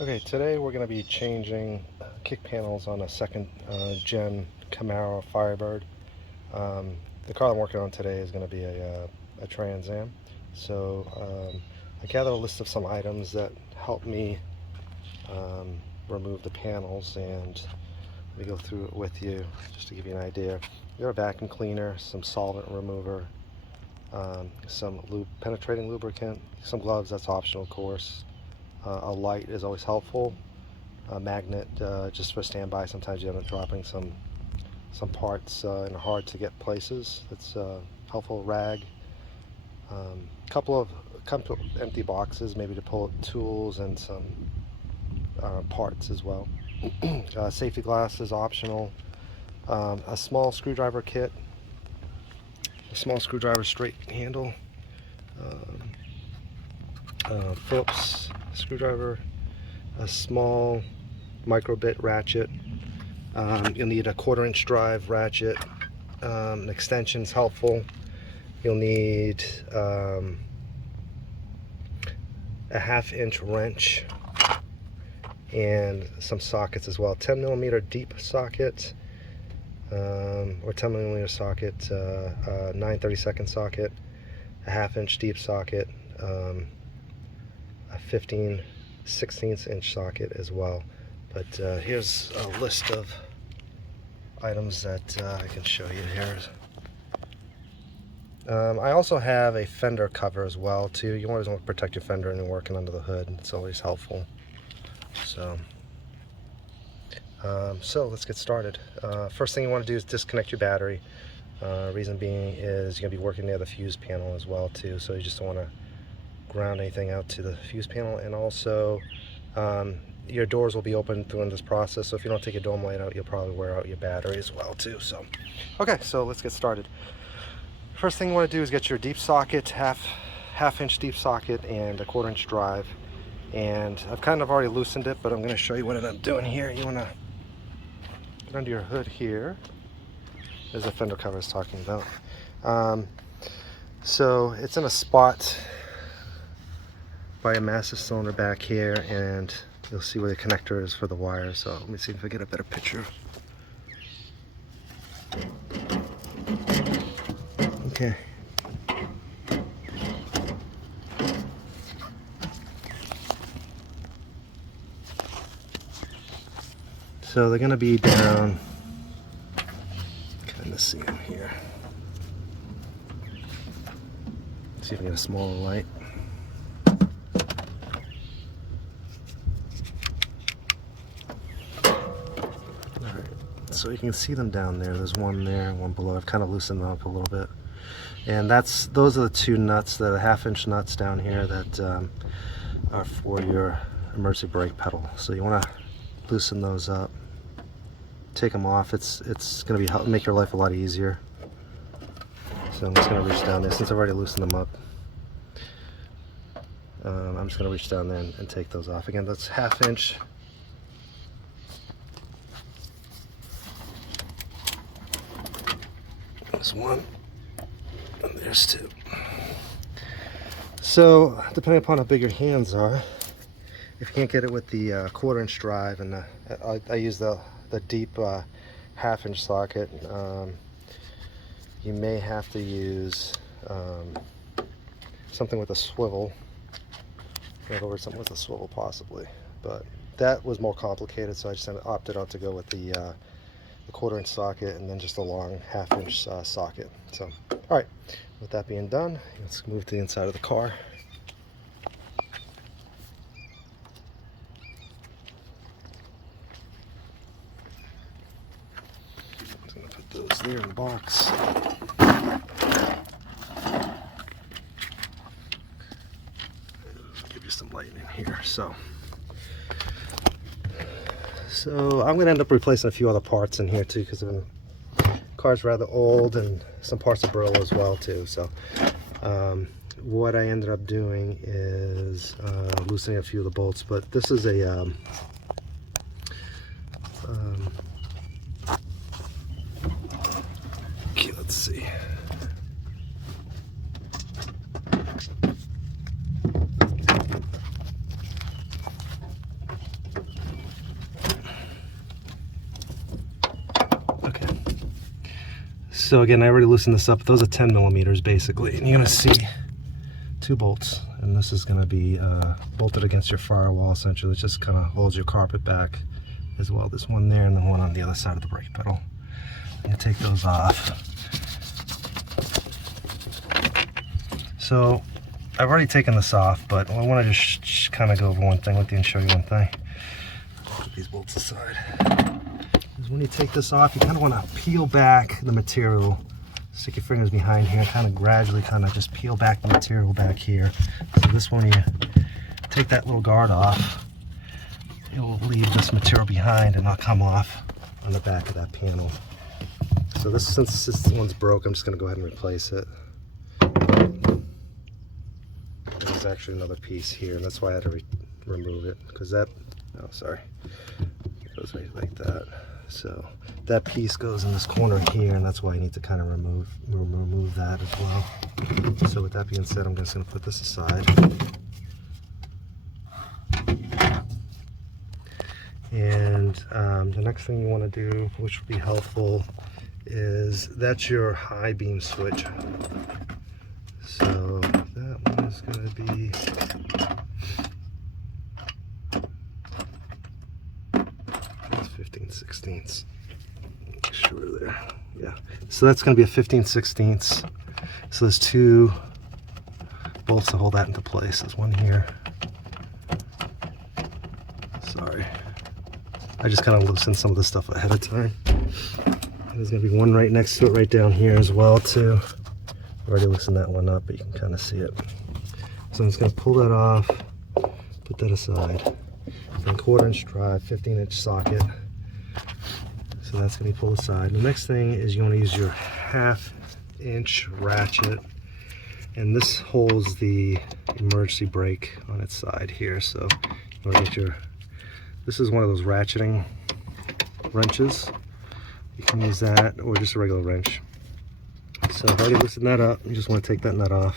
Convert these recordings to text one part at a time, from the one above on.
Okay, today we're going to be changing kick panels on a second gen Camaro Firebird. The car I'm working on today is going to be a Trans Am. So I gathered a list of some items that help me remove the panels, and let me go through it with you just to give you an idea. You got a vacuum cleaner, some solvent remover, some penetrating lubricant, some gloves, that's optional of course. A light is always helpful. A magnet just for standby. Sometimes you end up dropping some parts in hard to get places. It's helpful. Rag. Couple of empty boxes, maybe to pull tools and some parts as well. Safety glass is optional. A small screwdriver kit. A small screwdriver straight handle. Phillips screwdriver, a small micro bit ratchet. You'll need a 1/4-inch drive ratchet. An extension is helpful. You'll need a 1/2-inch wrench and some sockets as well. 10mm deep socket, or 10mm socket, 9/32 socket, a 1/2-inch deep socket, a 15/16 socket as well. But here's a list of items that I can show you here. I also have a fender cover as well too. You always want to protect your fender when you're working under the hood. It's always helpful. So let's get started. First thing you want to do is disconnect your battery. Reason being is you're going to be working near the fuse panel as well too, so you just don't want to ground anything out to the fuse panel. And also your doors will be open during this process, so if you don't take your dome light out, you'll probably wear out your battery as well too. So okay, so let's get started. First thing you want to do is get your deep socket, half-inch deep socket, and a 1/4-inch drive. And I've kind of already loosened it, but I'm going to show you what I'm doing here. You want to get under your hood here. There's the fender cover I was talking about. So it's in a spot by a massive cylinder back here, and you'll see where the connector is for the wire. So let me see if I get a better picture. Okay. So they're going to be down, kind of see them here. See if I can get a smaller light. So you can see them down there. There's one there, one below. I've kind of loosened them up a little bit. And those are the two nuts, the 1/2-inch nuts down here that are for your emergency brake pedal. So you want to loosen those up, take them off. It's going to make your life a lot easier. So I'm just going to reach down there since I've already loosened them up. I'm just going to reach down there and take those off. Again, that's 1/2-inch. There's one, and there's two. So depending upon how big your hands are, if you can't get it with the 1/4-inch drive, and I use the deep 1/2-inch socket, you may have to use something with a swivel. Over something with a swivel possibly, but that was more complicated, so I just opted out to go with the 1/4-inch socket and then just a long 1/2-inch socket. So all right, with that being done, let's move to the inside of the car. I'm just going to put those there in the box. Give you some light in here. So I'm going to end up replacing a few other parts in here too, because the car's rather old, and some parts of Brillo as well too. So what I ended up doing is loosening a few of the bolts, but this is a okay, let's see. So again, I already loosened this up. Those are 10 millimeters basically. And you're gonna see 2 bolts. And this is gonna be bolted against your firewall essentially. It just kind of holds your carpet back as well. There's one there and then one on the other side of the brake pedal. I'm gonna take those off. So I've already taken this off, but I want to just kind of go over one thing with you and show you one thing. Put these bolts aside. Because when you take this off, you kind of want to peel back the material. Stick your fingers behind here, kind of gradually kind of just peel back the material back here. So this one, you take that little guard off, it will leave this material behind and not come off on the back of that panel. So this, since this one's broke, I'm just going to go ahead and replace it. There's actually another piece here, and that's why I had to remove it, because that, oh sorry, it goes right like that. So that piece goes in this corner here, and that's why I need to kind of remove that as well. So with that being said, I'm just going to put this aside. And the next thing you want to do, which will be helpful, is that's your high beam switch. So that one is going to be 15/16. Make sure there. Yeah. So that's going to be a 15/16. So there's 2 bolts to hold that into place. There's one here. Sorry. I just kind of loosened some of the stuff ahead of time. And there's going to be one right next to it, right down here as well too. I've already loosened that one up, but you can kind of see it. So I'm just going to pull that off, put that aside. Then 1/4 inch drive, 15-inch socket. So that's going to be pulled aside. The next thing is you want to use your 1/2 inch ratchet, and this holds the emergency brake on its side here. So you want to get your, this is one of those ratcheting wrenches. You can use that or just a regular wrench. So I've already loosened that up. You just want to take that nut off.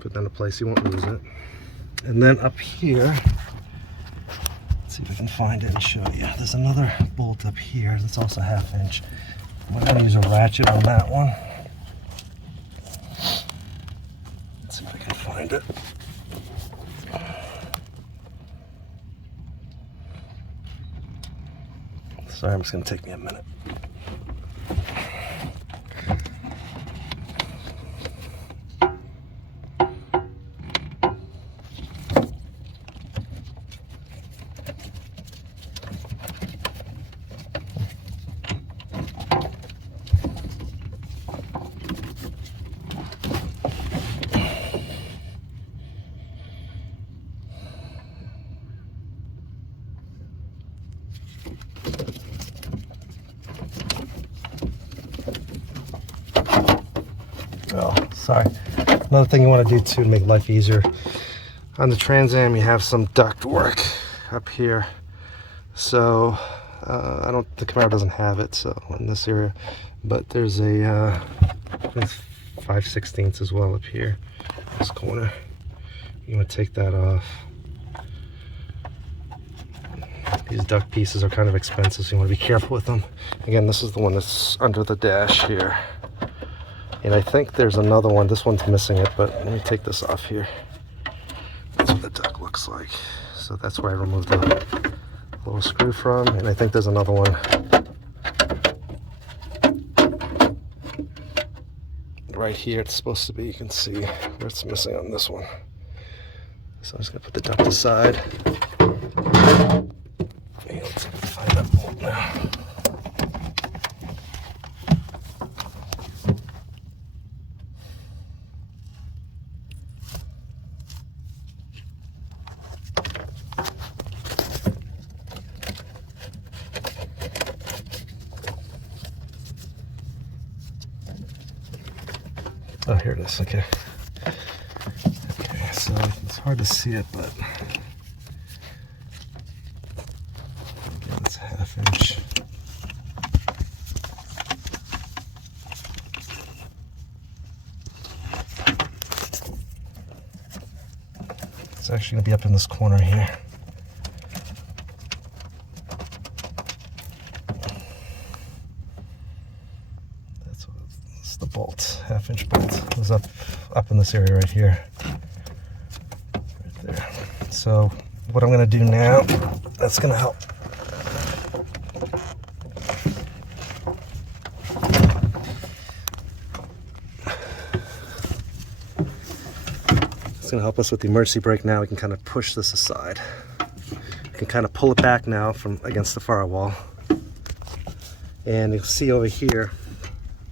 Put that in place, you won't lose it. And then up here, let's see if I can find it and show you. There's another bolt up here that's also 1/2 inch. I'm going to use a ratchet on that one. Let's see if I can find it. Sorry, I'm just going to take me a minute. Oh, sorry. Another thing you want to do to make life easier, on the Trans Am you have some duct work up here. So the Camaro doesn't have it, so in this area, but there's a 5/16 as well up here, this corner. You want to take that off. These duct pieces are kind of expensive, so you want to be careful with them. Again, this is the one that's under the dash here. And I think there's another one. This one's missing it, but let me take this off here. That's what the duct looks like. So that's where I removed the little screw from. And I think there's another one right here. It's supposed to be. You can see where it's missing on this one. So I'm just going to put the duct aside. Okay, let's find that bolt now. Oh, here it is. Okay. Okay, so it's hard to see it, but again, it's 1/2 inch. It's actually going to be up in this corner here. That's the bolt, 1/2-inch bolt. It was up in this area right here. Right there. So what I'm going to do now, that's going to help. It's going to help us with the emergency brake now. We can kind of push this aside. You can kind of pull it back now from against the firewall. And you'll see over here,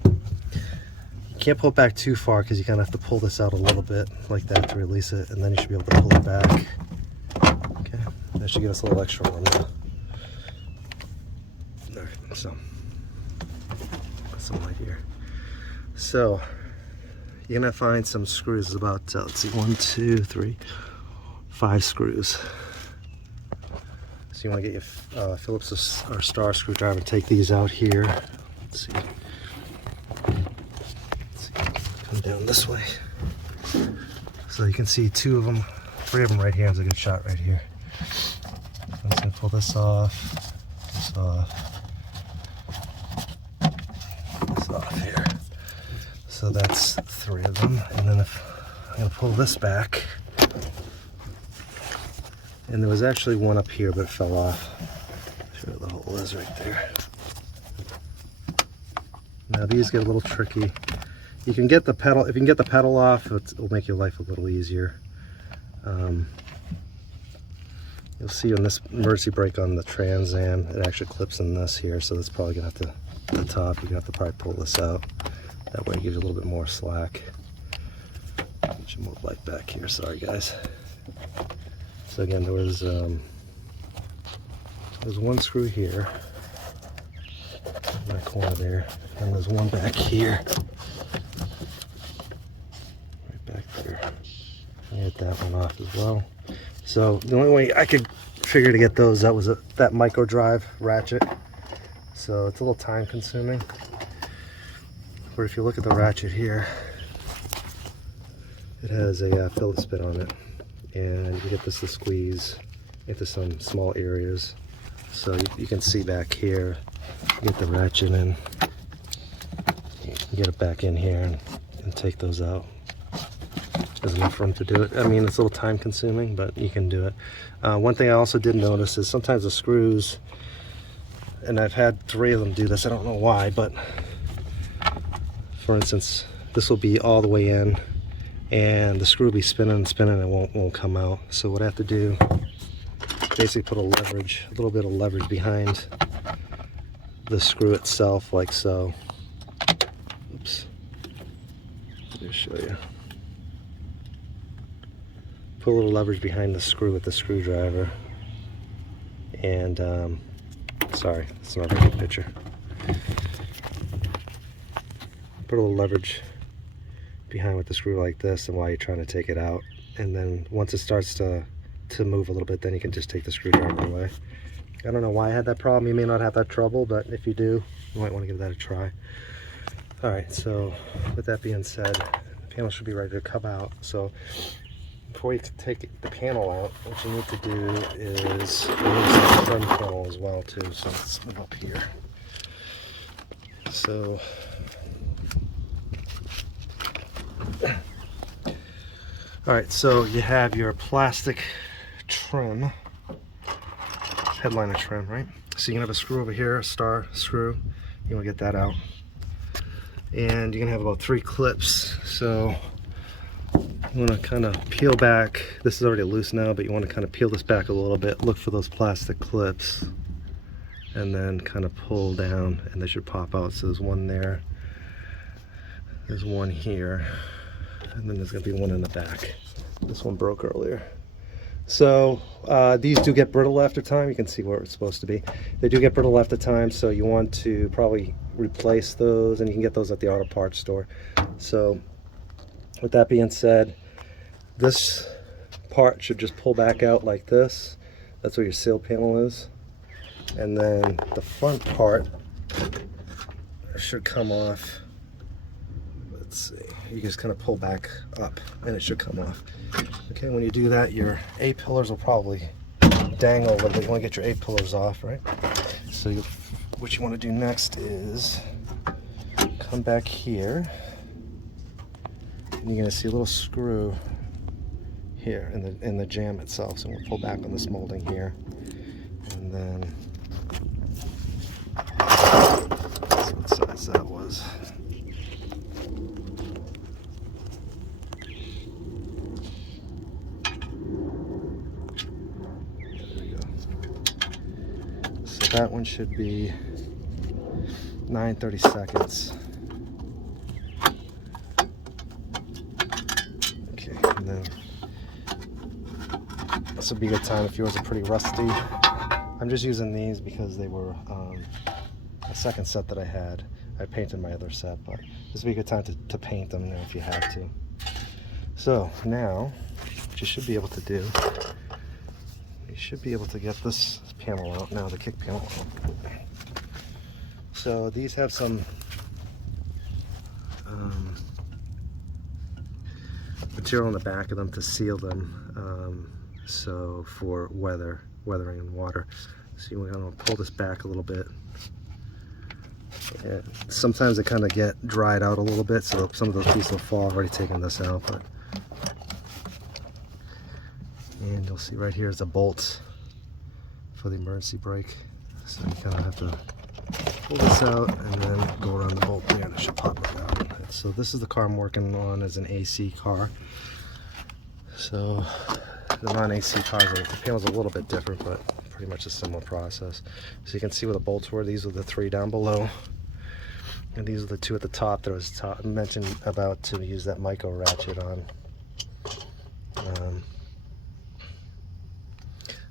you can't pull it back too far because you kind of have to pull this out a little bit like that to release it, and then you should be able to pull it back. Okay, that should give us a little extra room now. Alright, so put some right here. So you're gonna find some screws. It's about let's see, 1, 2, 3, 5 screws. So you want to get your Phillips or star screwdriver. Take these out here. Let's see. Come down this way. So you can see 2 of them, 3 of them right here. Is a good shot right here. I'm just gonna pull this off. This off. This off here. So that's 3 of them. And then if I'm gonna pull this back. And there was actually one up here, but it fell off. Show where the hole is right there. Now these get a little tricky. You can get the pedal, if you can get the pedal off, it'll make your life a little easier. You'll see on this emergency brake on the Trans Am, it actually clips in this here, so that's probably gonna have to, at the top, you're gonna have to probably pull this out. That way it gives you a little bit more slack. Get you more light back here, sorry guys. So again, there's one screw here, in that corner there, and there's one back here, right back there. Get that one off as well. So the only way I could figure to get those out was that micro drive ratchet. So it's a little time consuming. But if you look at the ratchet here, it has a Phillips bit on it. And you get this to squeeze into some small areas. So you can see back here, you get the ratchet in, you can get it back in here and take those out. There's enough room to do it. I mean, it's a little time consuming, but you can do it. One thing I also did notice is sometimes the screws, and I've had 3 of them do this, I don't know why, but for instance, this will be all the way in, and the screw will be spinning and spinning and it won't come out. So what I have to do, basically put a little bit of leverage behind the screw itself, like so. Oops. Let me show you. Put a little leverage behind the screw with the screwdriver. And, sorry, it's not a very good picture. Put a little leverage behind with the screw like this, and while you're trying to take it out, and then once it starts to move a little bit, then you can just take the screwdriver away. I don't know why I had that problem. You may not have that trouble, but if you do, you might want to give that a try. All right, so with that being said, the panel should be ready to come out. So before you take the panel out, what you need to do is remove the front panel as well too. So let's move up here. So all right, so you have your plastic trim, headliner trim, right? So you can have a screw over here, a star screw. You want to get that out. And you're going to have about 3 clips. So you want to kind of peel back. This is already loose now, but you want to kind of peel this back a little bit. Look for those plastic clips. And then kind of pull down, and they should pop out. So there's one there. There's one here. And then there's going to be one in the back. This one broke earlier. So these do get brittle after time. You can see where it's supposed to be. They do get brittle after time, so you want to probably replace those, and you can get those at the auto parts store. So with that being said, this part should just pull back out like this. That's where your seal panel is. And then the front part should come off. Let's see. You just kind of pull back up and it should come off. Okay, when you do that, your A-pillars will probably dangle a little bit. You want to get your A-pillars off, right? So what you want to do next is come come back here, and you're going to see a little screw here in the jam itself. So we'll pull back on this molding here, and then let's see what size that was. That one should be 9/32. Okay, and then this would be a good time if yours are pretty rusty. I'm just using these because they were a second set that I had. I painted my other set, but this would be a good time to paint them if you have to. So now, what you should be able to do, you should be able to get this panel out now, the kick panel out. So these have some material on the back of them to seal them, so for weathering and water. So you want to pull this back a little bit. And sometimes they kind of get dried out a little bit, so some of those pieces will fall. I've already taken this out, but and you'll see right here is a bolt for the emergency brake. So you kind of have to pull this out and then go around the bolt there, and it should pop right out. So this is the car I'm working on as an AC car. So the non-AC cars, the panel's a little bit different, but pretty much a similar process. So you can see where the bolts were. These are the 3 down below, and these are the 2 at the top that I was mentioned about to use that micro ratchet on.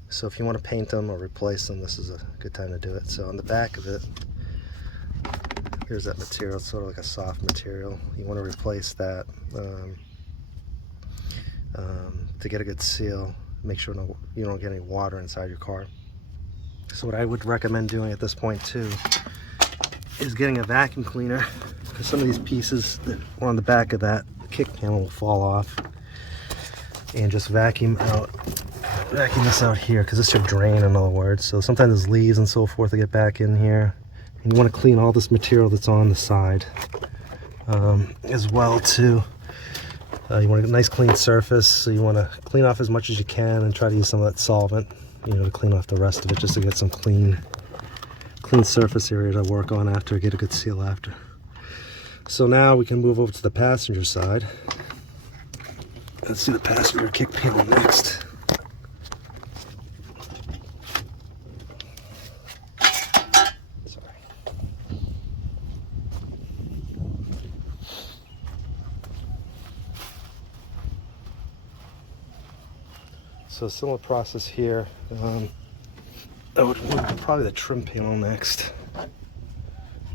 So if you want to paint them or replace them, this is a good time to do it. So on the back of it, here's that material. It's sort of like a soft material. You want to replace that to get a good seal. Make sure you don't get any water inside your car. So what I would recommend doing at this point too is getting a vacuum cleaner, because some of these pieces that were on the back of that kick panel will fall off, and just vacuum this out here, because this should drain, in other words. So sometimes there's leaves and so forth to get back in here, and you want to clean all this material that's on the side as well too. You want a nice clean surface, so you want to clean off as much as you can and try to use some of that solvent, to clean off the rest of it, just to get some clean surface area to work on after, get a good seal after. So now we can move over to the passenger side. Let's do the passenger kick panel next. So similar process here. I would move probably the trim panel next.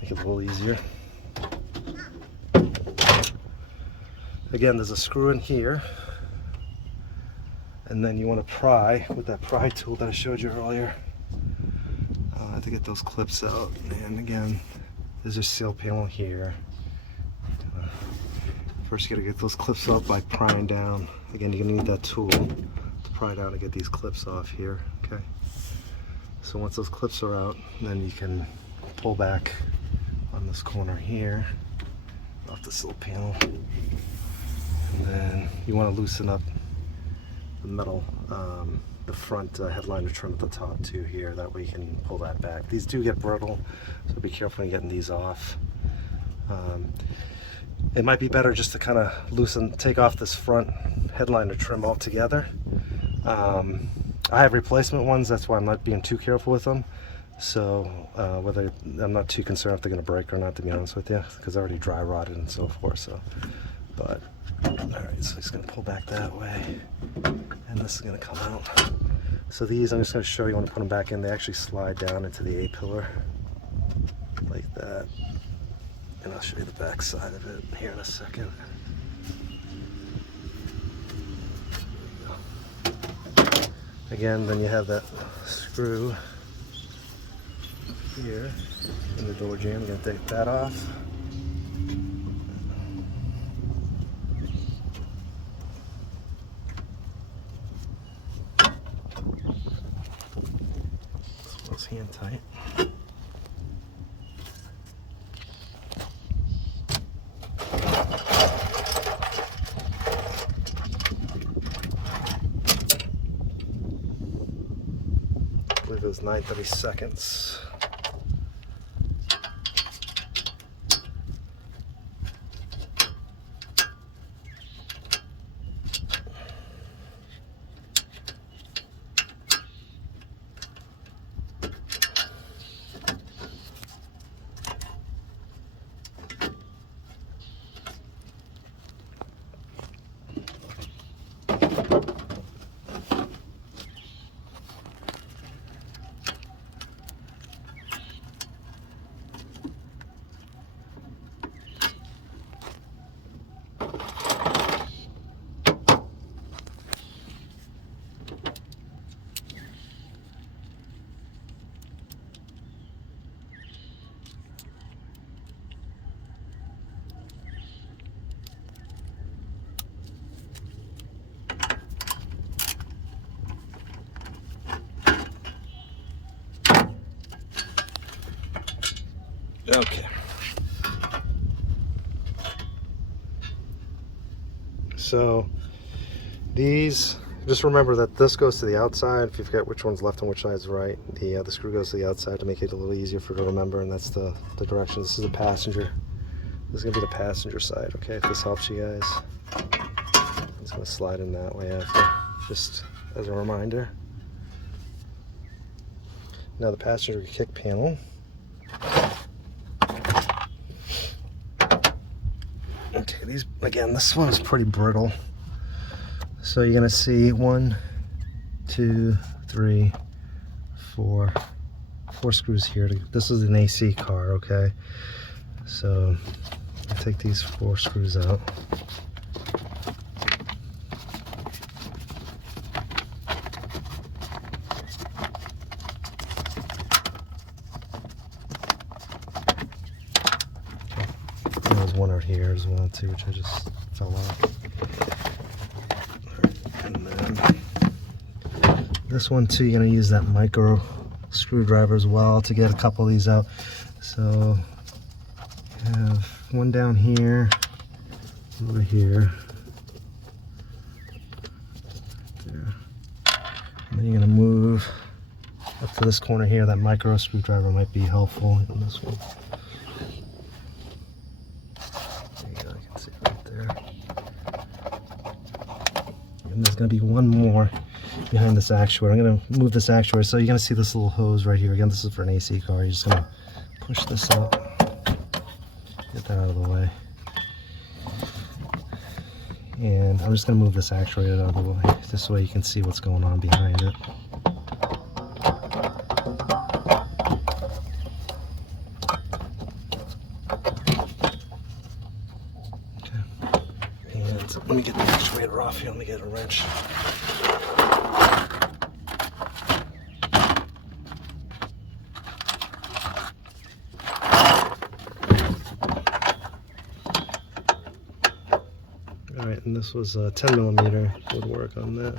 Make it a little easier. Again, there's a screw in here, and then you want to pry with that pry tool that I showed you earlier to get those clips out. And again, there's a seal panel here. First, you got to get those clips out by prying down. Again, you're gonna need that tool to pry down to get these clips off here. Okay. So once those clips are out, then you can pull back on this corner here off this little panel, and then you want to loosen up the metal, the front headliner trim at the top too here. That way you can pull that back. These do get brittle, so be careful when you're getting these off. It might be better just to kind of take off this front headliner trim altogether. I have replacement ones, that's why I'm not being too careful with them. So I'm not too concerned if they're going to break or not, to be honest with you, because they're already dry rotted and so forth. So, but all right, so he's going to pull back that way, and this is going to come out. So these, I'm just going to show you when to put them back in. They actually slide down into the A-pillar like that, and I'll show you the back side of it here in a second. Again, then you have that screw here in the door jamb. I'm going to take that off. This one's hand tight. goes 9/32. Okay. So these, just remember that this goes to the outside. If you forget which one's left and which side's right, the screw goes to the outside to make it a little easier for you to remember, and that's the direction. This is a passenger. This is gonna be the passenger side. Okay, if this helps you guys, it's gonna slide in that way after, just as a reminder. Now the passenger kick panel. Okay, these, again, this one's pretty brittle. So you're gonna see 1, 2, 3, 4 screws here. This is an AC car, okay? So I take these 4 screws out. There's one out here as well too, which I just fell off. And then this one too, you're gonna use that micro screwdriver as well to get a couple of these out. So you have one down here, over here, there. And then you're gonna move up to this corner here. That micro screwdriver might be helpful in this one. And there's going to be one more behind this actuator. I'm going to move this actuator. So you're going to see this little hose right here. Again, this is for an AC car. You're just going to push this up. Get that out of the way. And I'm just going to move this actuator out of the way. This way you can see what's going on behind it. Let me get the actuator off here. Let me get a wrench. Alright, and this was 10mm would work on that,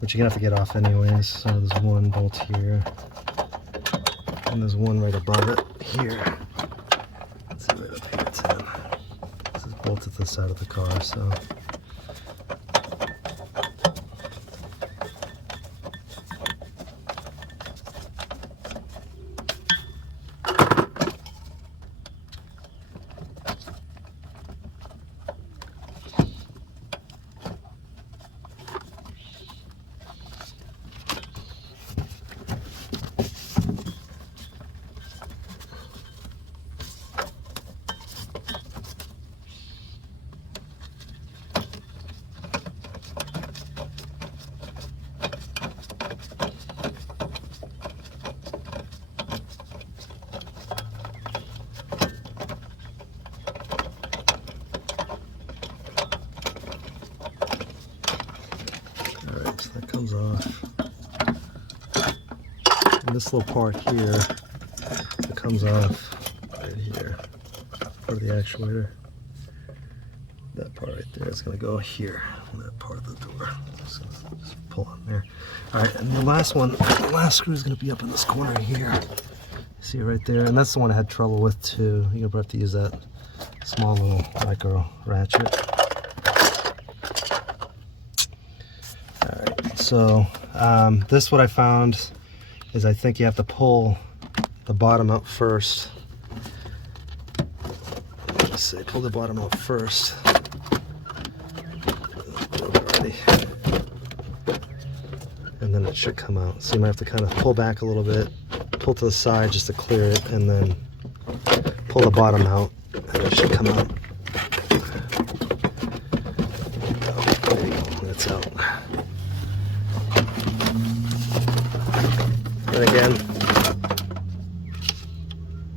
but you're gonna have to get off anyways. So there's one bolt here, and there's one right above it here. Let's see, right up here, 10. This is bolted to the side of the car, so. That comes off. And this little part here, it comes off right here, part of the actuator. That part right there is going to go here, that part of the door. Just pull on there. Alright, and the last one, the last screw is going to be up in this corner here. See it right there? And that's the one I had trouble with too. You're going to have to use that small little micro ratchet. So this is what I found is I think you have to pull the bottom out first. Let's say pull the bottom out first. Already. And then it should come out. So you might have to kind of pull back a little bit, pull to the side just to clear it, and then pull the bottom out, and it should come out. There you go, that's out. And again,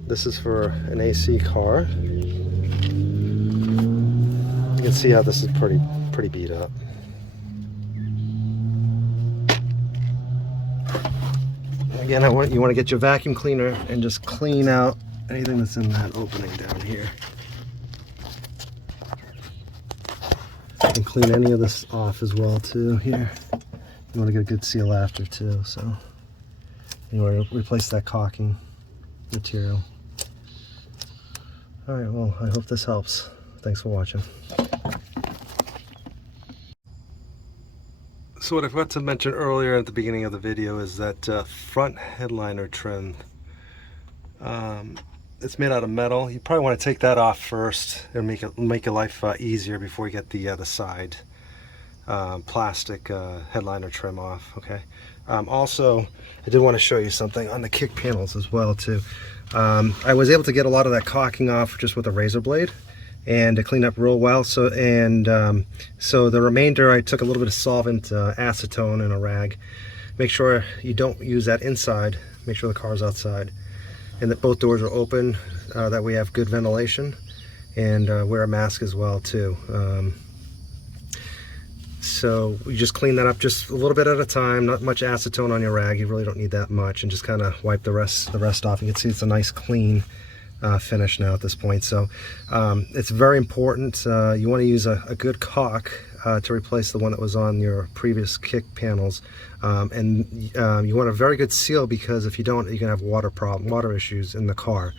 this is for an AC car. You can see how this is pretty beat up. Again, you want to get your vacuum cleaner and just clean out anything that's in that opening down here. You can clean any of this off as well too here. You want to get a good seal after too, so you want to replace that caulking material. Alright, well, I hope this helps. Thanks for watching. So what I forgot to mention earlier at the beginning of the video is that front headliner trim. It's made out of metal. You probably want to take that off first and make your life easier before you get the side plastic headliner trim off. Okay. Also, I did want to show you something on the kick panels as well too. I was able to get a lot of that caulking off just with a razor blade, and to clean up real well. So the remainder, I took a little bit of solvent, acetone, and a rag. Make sure you don't use that inside. Make sure the car's outside, and that both doors are open. That way you have good ventilation, and wear a mask as well too. So you just clean that up just a little bit at a time. Not much acetone on your rag. You really don't need that much, and just kind of wipe the rest off. You can see it's a nice clean finish now at this point. So it's very important. You want to use a good caulk to replace the one that was on your previous kick panels, and you want a very good seal, because if you don't, you can have water issues in the car.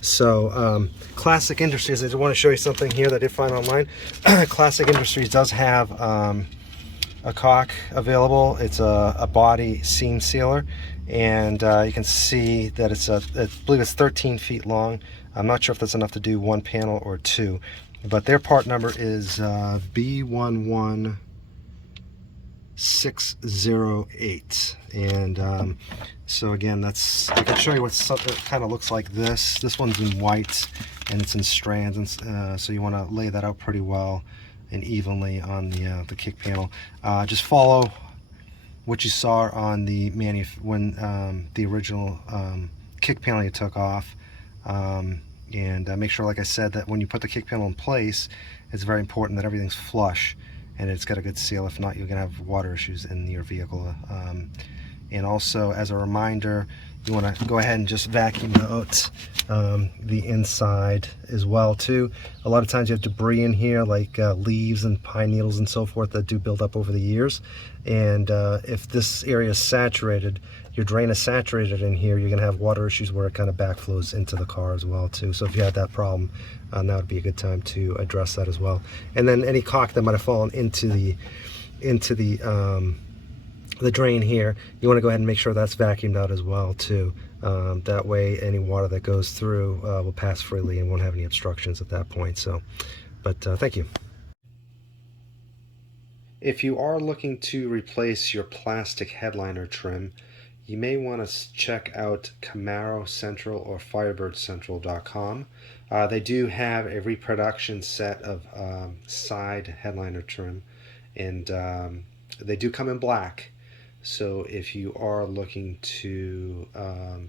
So Classic Industries, I just want to show you something here that I did find online. Classic Industries does have a caulk available. It's a body seam sealer, and you can see that I believe it's 13 feet long. I'm not sure if that's enough to do one panel or two, but their part number is B11608. And so again, I can show you what something kind of looks like this. This one's in white and it's in strands, and so you want to lay that out pretty well and evenly on the kick panel. Just follow what you saw on the the original kick panel you took off, and make sure, like I said, that when you put the kick panel in place, it's very important that everything's flush and it's got a good seal. If not, you're gonna have water issues in your vehicle. And also, as a reminder, you want to go ahead and just vacuum out the inside as well too. A lot of times you have debris in here, like leaves and pine needles and so forth, that do build up over the years. And if this area is saturated, your drain is saturated in here, you're going to have water issues where it kind of backflows into the car as well too. So if you had that problem, that would be a good time to address that as well. And then any caulk that might have fallen into the drain here, you want to go ahead and make sure that's vacuumed out as well too. That way any water that goes through will pass freely and won't have any obstructions at that point. So, but thank you. If you are looking to replace your plastic headliner trim, you may want to check out Camaro Central or FirebirdCentral.com. They do have a reproduction set of side headliner trim, and they do come in black. So if you are looking to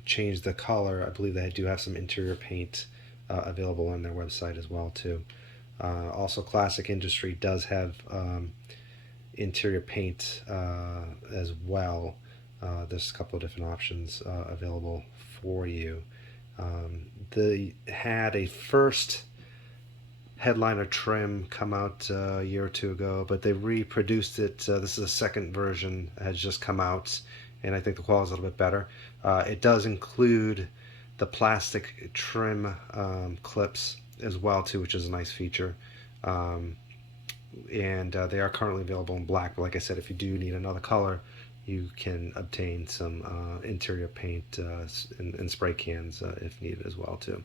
change the color, I believe they do have some interior paint available on their website as well too. Also, Classic Industry does have interior paint as well. There's a couple of different options available for you. They had a first headliner trim come out a year or two ago, but they reproduced it. This is a second version that has just come out, and I think the quality is a little bit better. It does include the plastic trim clips as well too, which is a nice feature. And they are currently available in black, but like I said, if you do need another color, you can obtain some interior paint and spray cans if needed as well too.